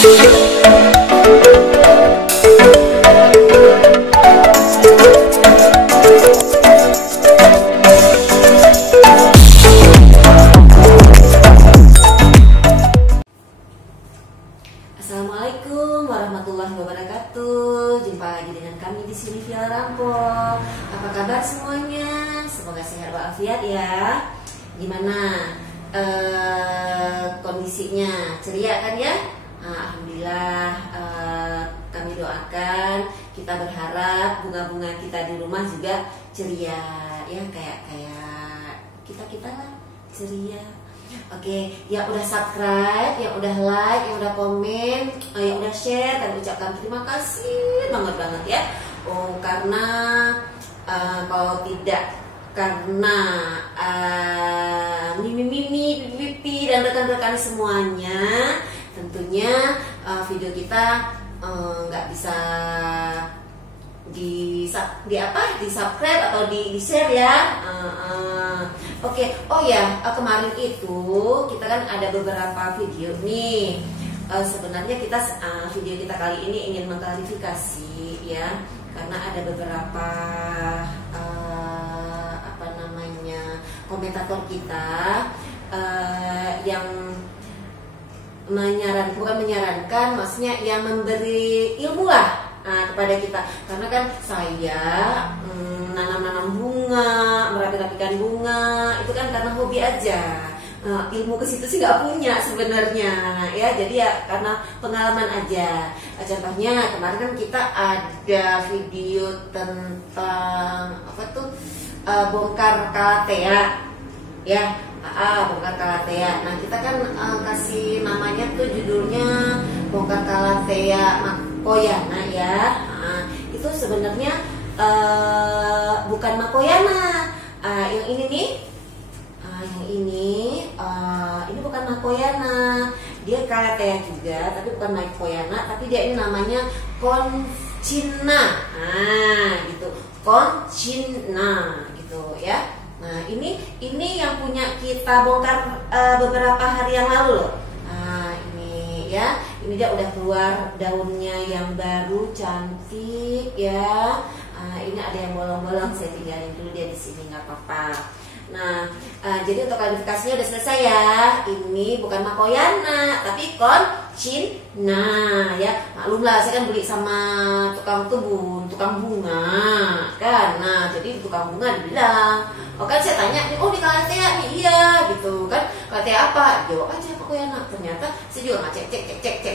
Assalamualaikum warahmatullahi wabarakatuh. Jumpa lagi dengan kami di sini Villa Rampok. Apa kabar semuanya? Semoga sehat walafiat ya. Gimana kondisinya? Ceria kan ya? Alhamdulillah. Kami doakan, kita berharap bunga-bunga kita di rumah juga ceria ya, kayak kita lah ceria. Oke, yang udah subscribe, yang udah like, yang udah komen, yang udah share, dan ucapkan terima kasih banget ya. Karena kalau tidak karena Mimi, Pipi, dan rekan-rekan semuanya, tentunya video kita nggak bisa di subscribe atau di share ya. Oke. Oh ya, kemarin itu kita kan ada beberapa video nih. Sebenarnya video kita kali ini ingin mengklarifikasi ya, karena ada beberapa komentator kita yang bukan menyarankan, maksudnya yang memberi ilmu lah kepada kita. Karena kan saya nanam bunga, merapi-rapikan bunga, itu kan karena hobi aja. Ilmu ke situ sih nggak punya sebenarnya ya, jadi ya karena pengalaman aja. Contohnya kemarin kan kita ada video tentang bongkar kalatea ya. Bongkar kalatea. Nah, kita kan kasih namanya tuh judulnya bongkar kalatea makoyana ya. Itu sebenarnya bukan makoyana. Yang ini nih, ini bukan makoyana. Dia kalatea juga, tapi bukan makoyana. Tapi dia ini namanya koncina. Gitu, koncina gitu ya. Nah, ini yang punya kita bongkar beberapa hari yang lalu loh. Ini ya, ini dia udah keluar daunnya yang baru, cantik ya. Ini ada yang bolong-bolong, saya tinggalin dulu dia di sini, nggak apa-apa. Nah, jadi untuk klarifikasinya udah selesai ya. Ini bukan makoyana, tapi koncina ya. Maklumlah, saya kan beli sama tukang bunga kan. Nah, jadi tukang bunga dibilang, kan saya tanya, di kalatea nih, iya gitu kan. Kalatea apa? Jawab aja makoyana. Ternyata saya juga nggak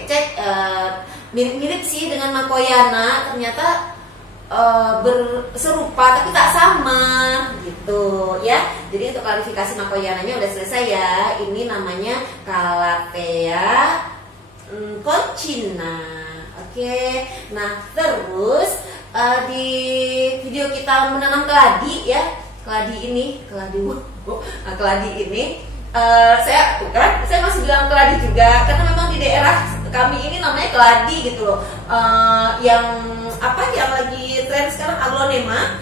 cek, mirip-mirip sih dengan makoyana. Ternyata serupa tapi tak sama gitu ya. Jadi untuk klarifikasi makoyananya udah selesai ya. Ini namanya kalatea koncina. Oke. Nah, terus di video kita menanam keladi ya. Keladi ini saya masih bilang keladi juga, karena memang di daerah kami ini namanya keladi gitu loh. Yang lagi tren sekarang aglonema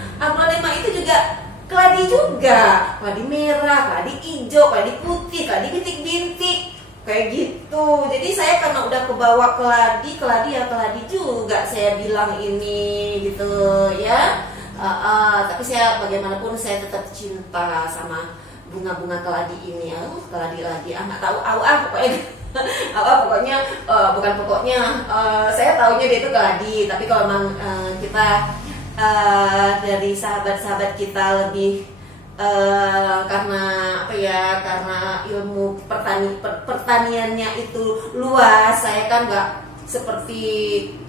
itu juga keladi juga, keladi merah, keladi hijau, keladi putih, keladi bintik-bintik kayak gitu. Jadi saya karena udah kebawa keladi ya keladi juga saya bilang ini gitu ya. Tapi saya bagaimanapun saya tetap cinta sama bunga-bunga keladi ini. Keladi nggak tahu pokoknya saya taunya dia itu keladi. Tapi kalau memang kita dari sahabat-sahabat kita lebih karena ilmu pertaniannya itu luas, saya kan nggak seperti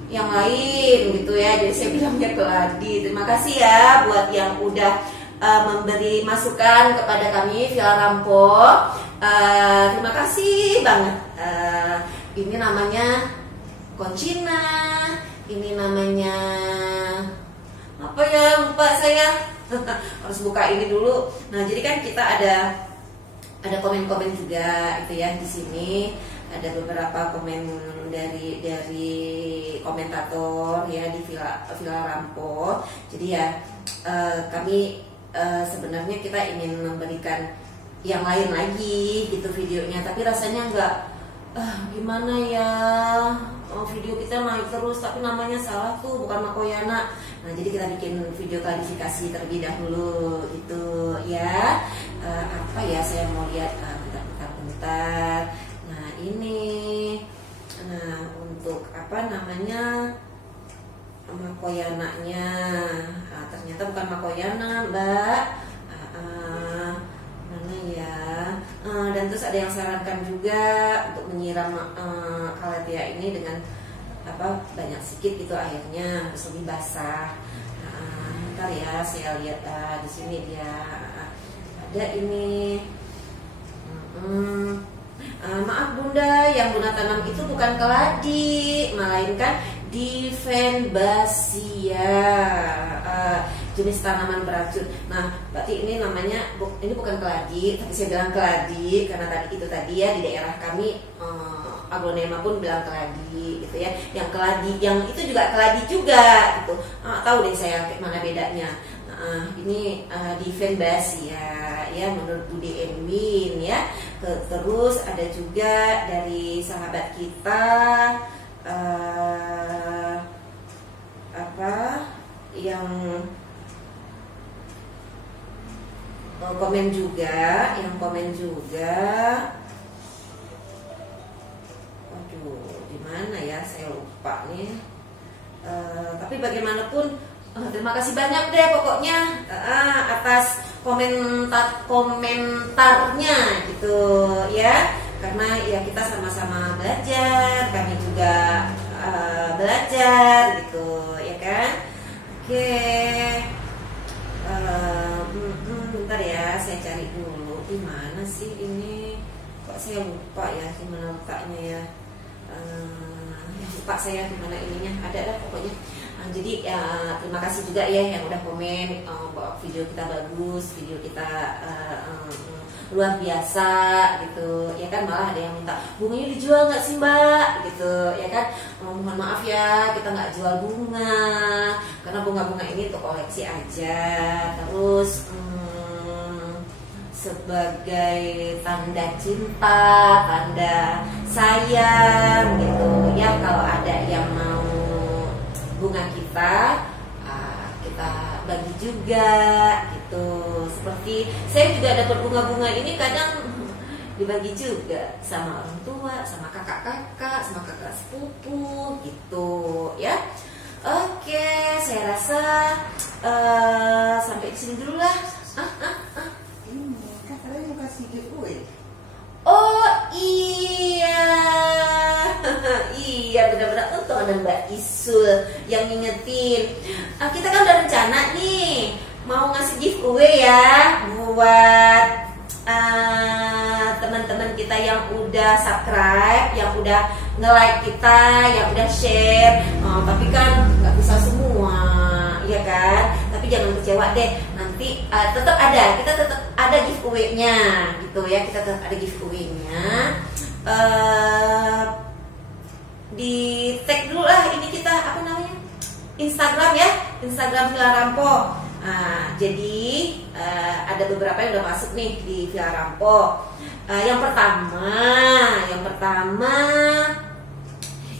yang lain gitu ya, jadi saya bilangnya keladi. Terima kasih ya buat yang udah memberi masukan kepada kami Villa Rampok. Terima kasih banget. Ini namanya koncina, ini namanya apa ya, lupa saya. Harus buka ini dulu. Nah, jadi kan kita ada komen-komen juga itu ya di sini. Ada beberapa komen dari komentator ya di Villa Rampok. Jadi ya kami sebenarnya kita ingin memberikan yang lain lagi gitu videonya, tapi rasanya gimana ya, video kita naik terus tapi namanya salah tuh, bukan Makoyana. Nah jadi kita bikin video klarifikasi terlebih dahulu gitu ya. Apa ya, saya mau lihat bentar. Nah ini, nah untuk apa namanya, Makoyananya, ternyata bukan Makoyana Mbak. Mana ya? Dan terus ada yang sarankan juga untuk menyiram Calathea ini dengan apa, banyak sedikit gitu airnya, terus lebih basah. Ntar ya saya lihat di sini dia ada ini. Maaf Bunda, yang Bunda tanam itu bukan keladi, melainkan Divenbasia, jenis tanaman beracun. Nah, berarti ini namanya, ini bukan keladi, tapi saya bilang keladi karena tadi ya di daerah kami aglonema pun bilang keladi gitu ya. Yang keladi, yang itu juga keladi juga gitu. Tahu deh saya mana bedanya. Ini Divenbasia ya, menurut Budi Edwin ya. Terus ada juga dari sahabat kita apa yang komen juga, aduh di mana ya, saya lupa nih. Tapi bagaimanapun terima kasih banyak deh pokoknya atas komentarnya gitu ya, karena ya kita sama-sama belajar, kami juga belajar gitu ya kan. Oke. Bentar ya, saya cari dulu di mana sih ini, kok saya lupa ya di mana letaknya ya. Lupa saya di mana ininya, ada lah pokoknya. Jadi ya, terima kasih juga ya yang udah komen bahwa video kita bagus, video kita luar biasa gitu ya kan. Malah ada yang minta bunganya dijual nggak sih Mbak gitu ya kan. Mohon maaf ya, kita nggak jual bunga karena bunga-bunga ini untuk koleksi aja, terus sebagai tanda cinta, tanda sayang gitu ya. Kalau ada yang mau bunga kita bagi juga gitu. Seperti saya juga dapat bunga-bunga ini kadang dibagi juga sama orang tua, sama kakak-kakak, sama kakak sepupu gitu ya. Oke, saya rasa sampai di sini dulu lah. Ini kan kalian mau kasih giveaway. Oh iya, iya benar-benar. Untung ada Mbak Isul yang ngingetin. Kita kan udah rencana nih mau ngasih giveaway ya buat teman-teman kita yang udah subscribe, yang udah nge-like kita, yang udah share. Tapi kan nggak bisa semua, ya kan? Tapi jangan kecewa deh. Nanti tetap ada, kita tetap ada giveaway-nya gitu ya. Kita tetap ada giveaway-nya. Di tag dulu lah ini kita, apa namanya, Instagram ya, Instagram Villa Rampo. Jadi ada beberapa yang udah masuk nih di Villa Rampo. Yang pertama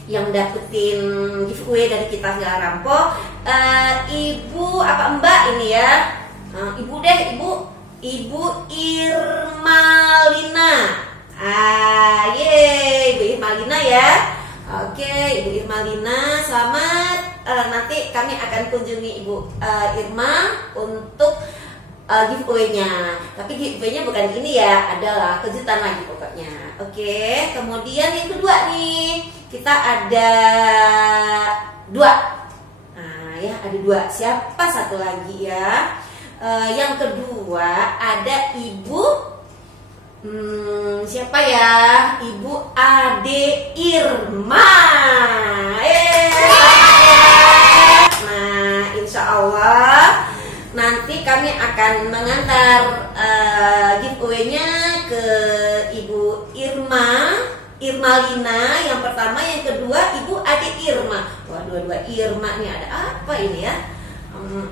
yang dapetin giveaway dari kita Villa Rampo, Ibu apa Mbak ini ya, Ibu Irmalina. Ibu Irmalina ya. Oke, Ibu Irmalina, selamat. Nanti kami akan kunjungi Ibu Irma untuk giveaway-nya. Tapi giveaway-nya bukan ini ya, adalah kejutan lagi pokoknya. Oke, kemudian yang kedua nih, kita ada dua. Ya ada dua. Siapa satu lagi ya? Yang kedua ada Ibu siapa ya? Ibu Ade Irma. Nah, insya Allah nanti kami akan mengantar giveaway-nya ke Ibu Irmalina yang pertama, yang kedua Ibu Ade Irma. Wah, dua-dua Irma nih, ada apa ini ya?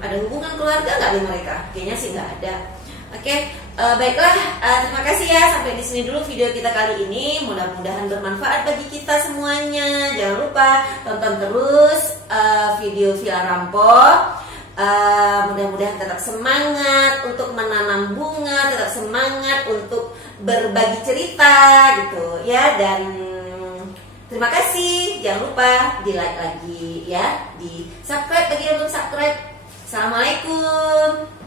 Ada hubungan keluarga nggak nih mereka? Kayaknya sih nggak ada. Oke, Baiklah, terima kasih ya, sampai di sini dulu video kita kali ini. Mudah-mudahan bermanfaat bagi kita semuanya. Jangan lupa tonton terus video Villa Rampo. Mudah-mudahan tetap semangat untuk menanam bunga, tetap semangat untuk berbagi cerita gitu ya. Dan terima kasih, jangan lupa di like lagi ya, di subscribe bagi yang belum subscribe. Assalamualaikum.